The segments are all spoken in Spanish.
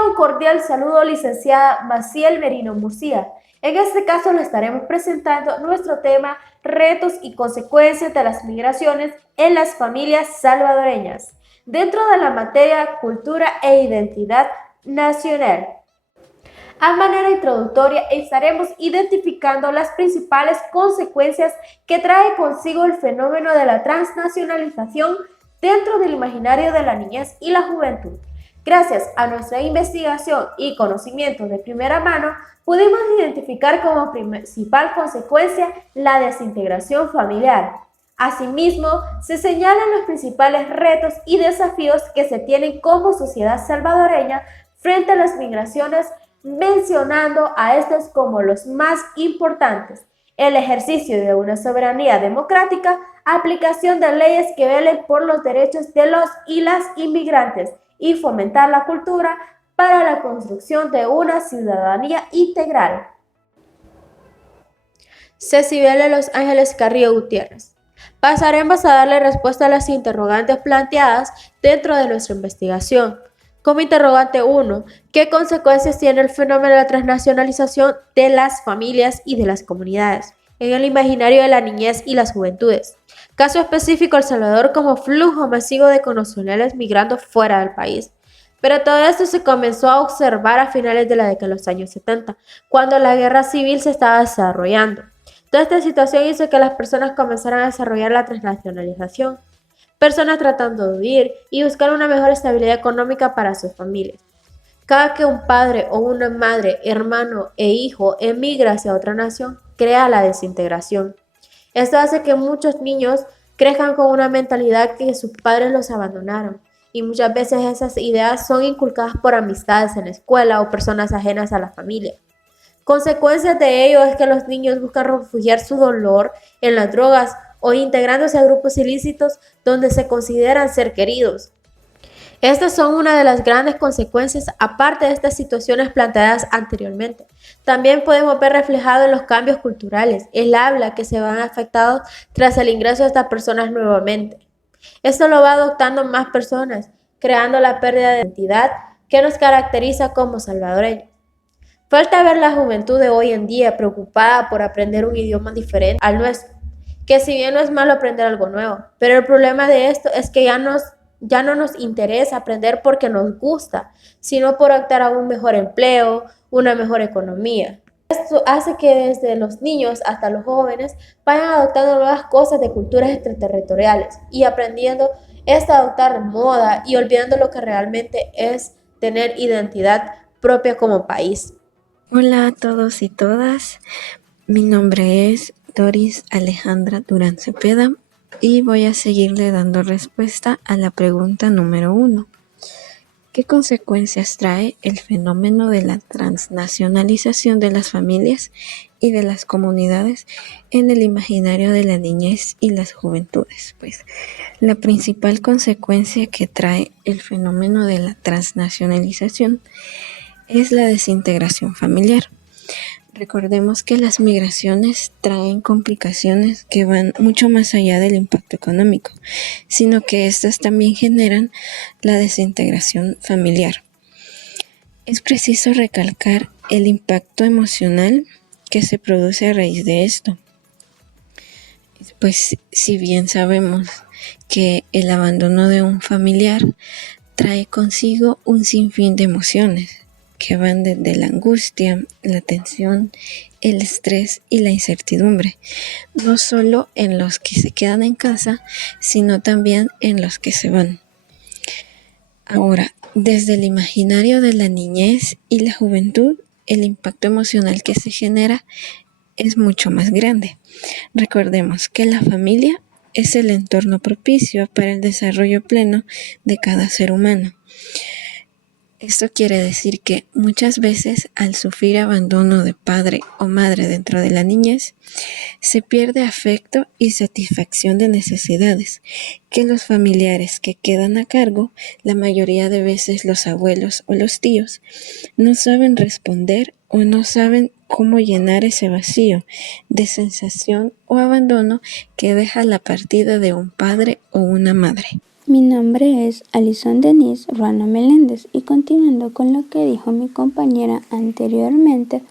Tenga un cordial saludo, licenciada Maciel Merino Murcia. En este caso le estaremos presentando nuestro tema retos y consecuencias de las migraciones en las familias salvadoreñas, dentro de la materia cultura e identidad nacional. A manera introductoria estaremos identificando las principales consecuencias que trae consigo el fenómeno de la transnacionalización dentro del imaginario de la niñez y la juventud. Gracias a nuestra investigación y conocimiento de primera mano, pudimos identificar como principal consecuencia la desintegración familiar. Asimismo, se señalan los principales retos y desafíos que se tienen como sociedad salvadoreña frente a las migraciones, mencionando a estos como los más importantes: el ejercicio de una soberanía democrática, aplicación de leyes que velen por los derechos de los y las inmigrantes y fomentar la cultura para la construcción de una ciudadanía integral. Cecibel de Los Ángeles Carrillo Gutiérrez. Pasaremos a darle respuesta a las interrogantes planteadas dentro de nuestra investigación. Como interrogante 1, ¿qué consecuencias tiene el fenómeno de la transnacionalización de las familias y de las comunidades en el imaginario de la niñez y las juventudes? Caso específico, El Salvador como flujo masivo de connacionales migrando fuera del país. Pero todo esto se comenzó a observar a finales de la década de los años 70, cuando la guerra civil se estaba desarrollando. Toda esta situación hizo que las personas comenzaran a desarrollar la transnacionalización, personas tratando de huir y buscar una mejor estabilidad económica para sus familias. Cada que un padre o una madre, hermano e hijo emigra hacia otra nación, crea la desintegración. Esto hace que muchos niños crezcan con una mentalidad que sus padres los abandonaron, y muchas veces esas ideas son inculcadas por amistades en la escuela o personas ajenas a la familia. Consecuencias de ello es que los niños buscan refugiar su dolor en las drogas o integrándose a grupos ilícitos donde se consideran ser queridos. Estas son una de las grandes consecuencias, aparte de estas situaciones planteadas anteriormente. También podemos ver reflejado en los cambios culturales, el habla que se van afectados tras el ingreso de estas personas nuevamente. Esto lo va adoptando más personas, creando la pérdida de identidad que nos caracteriza como salvadoreños. Falta ver la juventud de hoy en día preocupada por aprender un idioma diferente al nuestro, que si bien no es malo aprender algo nuevo, pero el problema de esto es que ya no nos interesa aprender porque nos gusta, sino por optar a un mejor empleo, una mejor economía. Esto hace que desde los niños hasta los jóvenes vayan adoptando nuevas cosas de culturas extraterritoriales y aprendiendo a adoptar moda y olvidando lo que realmente es tener identidad propia como país. Hola a todos y todas, mi nombre es Doris Alejandra Durán Cepeda y voy a seguirle dando respuesta a la pregunta número 1. ¿Qué consecuencias trae el fenómeno de la transnacionalización de las familias y de las comunidades en el imaginario de la niñez y las juventudes? Pues la principal consecuencia que trae el fenómeno de la transnacionalización es la desintegración familiar. Recordemos que las migraciones traen complicaciones que van mucho más allá del impacto económico, sino que estas también generan la desintegración familiar. Es preciso recalcar el impacto emocional que se produce a raíz de esto. Pues si bien sabemos que el abandono de un familiar trae consigo un sinfín de emociones, que van desde la angustia, la tensión, el estrés y la incertidumbre, no solo en los que se quedan en casa, sino también en los que se van. Ahora, desde el imaginario de la niñez y la juventud, el impacto emocional que se genera es mucho más grande. Recordemos que la familia es el entorno propicio para el desarrollo pleno de cada ser humano. Esto quiere decir que muchas veces al sufrir abandono de padre o madre dentro de la niñez, se pierde afecto y satisfacción de necesidades que los familiares que quedan a cargo, la mayoría de veces los abuelos o los tíos, no saben responder o no saben cómo llenar ese vacío de sensación o abandono que deja la partida de un padre o una madre. Mi nombre es Alison Denise Ruano Meléndez y continuando con lo que dijo mi compañera anteriormente,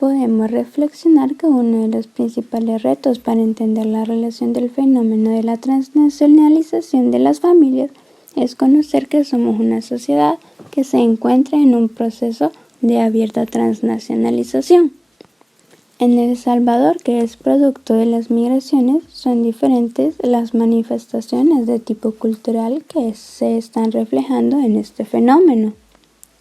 podemos reflexionar que uno de los principales retos para entender la relación del fenómeno de la transnacionalización de las familias es conocer que somos una sociedad que se encuentra en un proceso de abierta transnacionalización. En El Salvador, que es producto de las migraciones, son diferentes las manifestaciones de tipo cultural que se están reflejando en este fenómeno.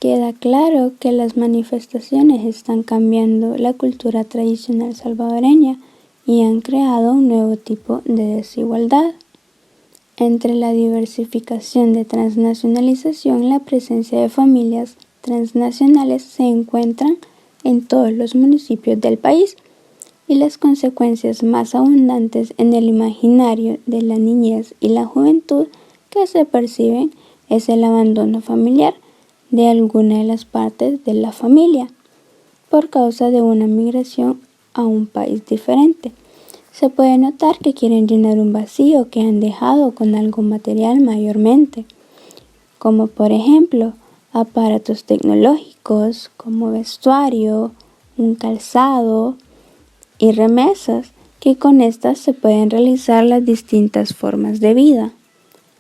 Queda claro que las manifestaciones están cambiando la cultura tradicional salvadoreña y han creado un nuevo tipo de desigualdad. Entre la diversificación de transnacionalización, la presencia de familias transnacionales se encuentran en todos los municipios del país y las consecuencias más abundantes en el imaginario de la niñez y la juventud que se perciben es el abandono familiar de alguna de las partes de la familia por causa de una migración a un país diferente. Se puede notar que quieren llenar un vacío que han dejado con algo material mayormente, como por ejemplo aparatos tecnológicos como vestuario, un calzado y remesas, que con estas se pueden realizar las distintas formas de vida.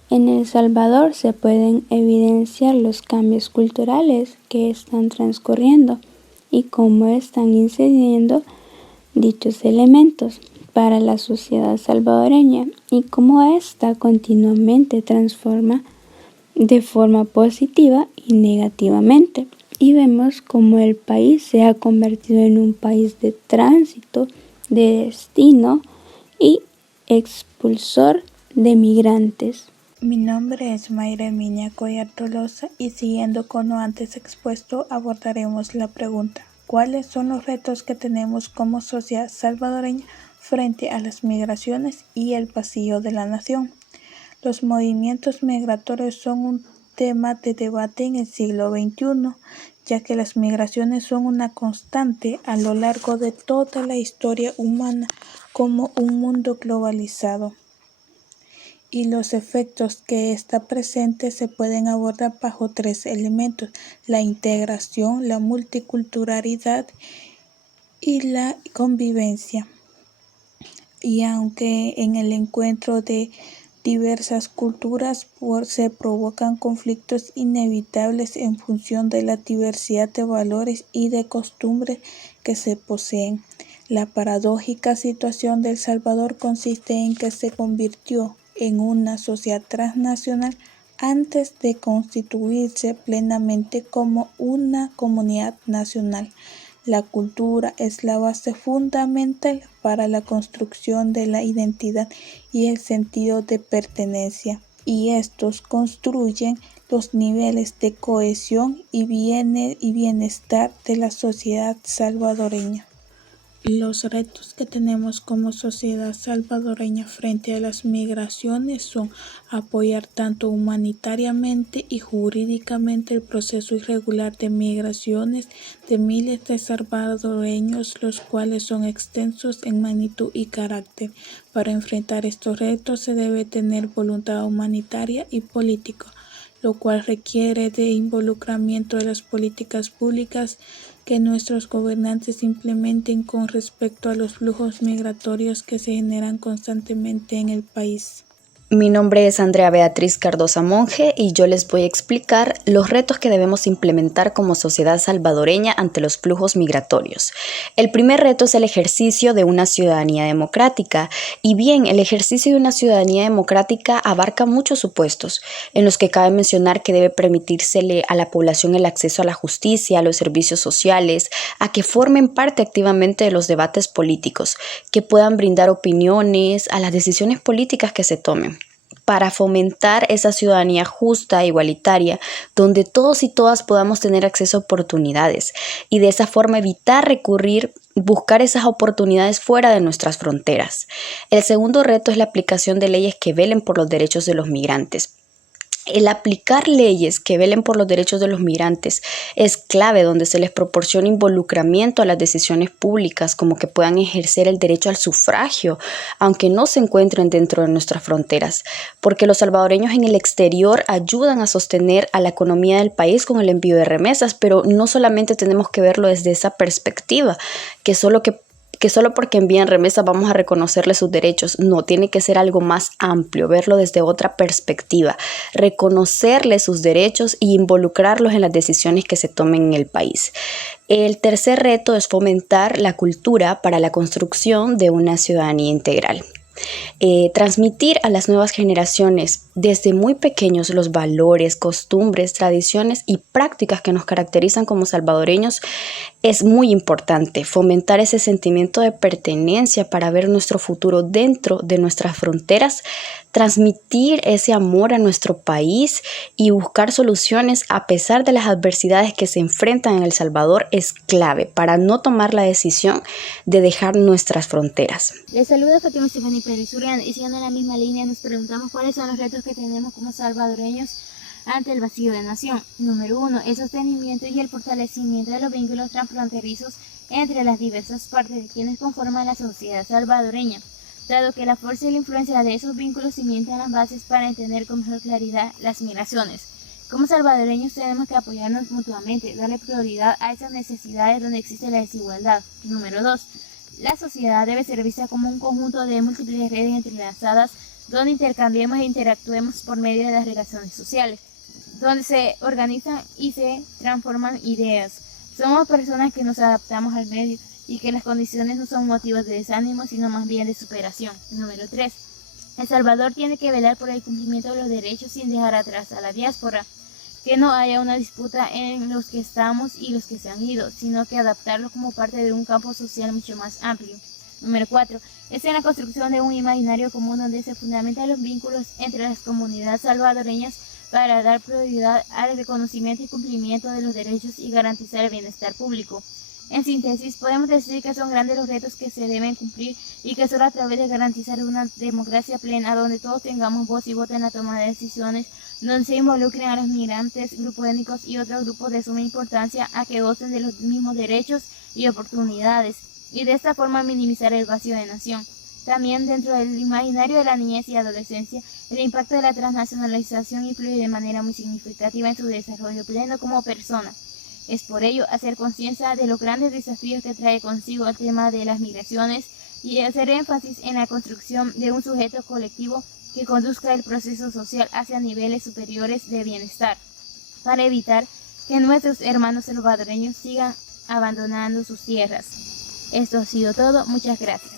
En El Salvador se pueden evidenciar los cambios culturales que están transcurriendo y cómo están incidiendo dichos elementos para la sociedad salvadoreña y cómo ésta continuamente transforma de forma positiva y negativamente. Y vemos cómo el país se ha convertido en un país de tránsito, de destino y expulsor de migrantes. Mi nombre es Mayra Emilia Collar Tolosa y siguiendo con lo antes expuesto abordaremos la pregunta: ¿cuáles son los retos que tenemos como sociedad salvadoreña frente a las migraciones y el vacío de la nación? Los movimientos migratorios son un tema de debate en el siglo XXI, ya que las migraciones son una constante a lo largo de toda la historia humana como un mundo globalizado. Y los efectos que está presente se pueden abordar bajo tres elementos: la integración, la multiculturalidad y la convivencia. Y aunque en el encuentro de diversas culturas se provocan conflictos inevitables en función de la diversidad de valores y de costumbres que se poseen. La paradójica situación de El Salvador consiste en que se convirtió en una sociedad transnacional antes de constituirse plenamente como una comunidad nacional. La cultura es la base fundamental para la construcción de la identidad y el sentido de pertenencia, y estos construyen los niveles de cohesión y bienestar de la sociedad salvadoreña. Los retos que tenemos como sociedad salvadoreña frente a las migraciones son apoyar tanto humanitariamente y jurídicamente el proceso irregular de migraciones de miles de salvadoreños, los cuales son extensos en magnitud y carácter. Para enfrentar estos retos se debe tener voluntad humanitaria y política, lo cual requiere de involucramiento de las políticas públicas que nuestros gobernantes implementen con respecto a los flujos migratorios que se generan constantemente en el país. Mi nombre es Andrea Beatriz Cardosa Monge y yo les voy a explicar los retos que debemos implementar como sociedad salvadoreña ante los flujos migratorios. El primer reto es el ejercicio de una ciudadanía democrática. Y bien, el ejercicio de una ciudadanía democrática abarca muchos supuestos, en los que cabe mencionar que debe permitírsele a la población el acceso a la justicia, a los servicios sociales, a que formen parte activamente de los debates políticos, que puedan brindar opiniones a las decisiones políticas que se tomen, para fomentar esa ciudadanía justa e igualitaria, donde todos y todas podamos tener acceso a oportunidades y de esa forma evitar buscar esas oportunidades fuera de nuestras fronteras. El segundo reto es la aplicación de leyes que velen por los derechos de los migrantes. El aplicar leyes que velen por los derechos de los migrantes es clave, donde se les proporciona involucramiento a las decisiones públicas, como que puedan ejercer el derecho al sufragio, aunque no se encuentren dentro de nuestras fronteras, porque los salvadoreños en el exterior ayudan a sostener a la economía del país con el envío de remesas, pero no solamente tenemos que verlo desde esa perspectiva, que solo porque envían remesas vamos a reconocerles sus derechos. No, tiene que ser algo más amplio, verlo desde otra perspectiva, reconocerles sus derechos y involucrarlos en las decisiones que se tomen en el país. El tercer reto es fomentar la cultura para la construcción de una ciudadanía integral. Transmitir a las nuevas generaciones desde muy pequeños los valores, costumbres, tradiciones y prácticas que nos caracterizan como salvadoreños es muy importante. Fomentar ese sentimiento de pertenencia para ver nuestro futuro dentro de nuestras fronteras, transmitir ese amor a nuestro país y buscar soluciones a pesar de las adversidades que se enfrentan en El Salvador es clave para no tomar la decisión de dejar nuestras fronteras. Les saluda Fátima Stephanie Pérez Urián y siguiendo la misma línea nos preguntamos cuáles son los retos que tenemos como salvadoreños ante el vacío de nación. Número 1. El sostenimiento y el fortalecimiento de los vínculos transfronterizos entre las diversas partes de quienes conforman la sociedad salvadoreña, dado que la fuerza y la influencia de esos vínculos cimientan las bases para entender con mejor claridad las migraciones. Como salvadoreños tenemos que apoyarnos mutuamente, darle prioridad a esas necesidades donde existe la desigualdad. Número 2. La sociedad debe ser vista como un conjunto de múltiples redes entrelazadas donde intercambiemos e interactuemos por medio de las relaciones sociales, donde se organizan y se transforman ideas. Somos personas que nos adaptamos al medio y que las condiciones no son motivos de desánimo, sino más bien de superación. Número 3. El Salvador tiene que velar por el cumplimiento de los derechos sin dejar atrás a la diáspora, que no haya una disputa en los que estamos y los que se han ido, sino que adaptarlos como parte de un campo social mucho más amplio. Número 4. Es en la construcción de un imaginario común donde se fundamentan los vínculos entre las comunidades salvadoreñas para dar prioridad al reconocimiento y cumplimiento de los derechos y garantizar el bienestar público. En síntesis, podemos decir que son grandes los retos que se deben cumplir y que solo a través de garantizar una democracia plena donde todos tengamos voz y voto en la toma de decisiones, donde se involucren a los migrantes, grupos étnicos y otros grupos de suma importancia a que gocen de los mismos derechos y oportunidades, y de esta forma minimizar el vacío de nación. También dentro del imaginario de la niñez y adolescencia, el impacto de la transnacionalización influye de manera muy significativa en su desarrollo pleno como persona. Es por ello hacer conciencia de los grandes desafíos que trae consigo el tema de las migraciones y hacer énfasis en la construcción de un sujeto colectivo que conduzca el proceso social hacia niveles superiores de bienestar, para evitar que nuestros hermanos salvadoreños sigan abandonando sus tierras. Esto ha sido todo, muchas gracias.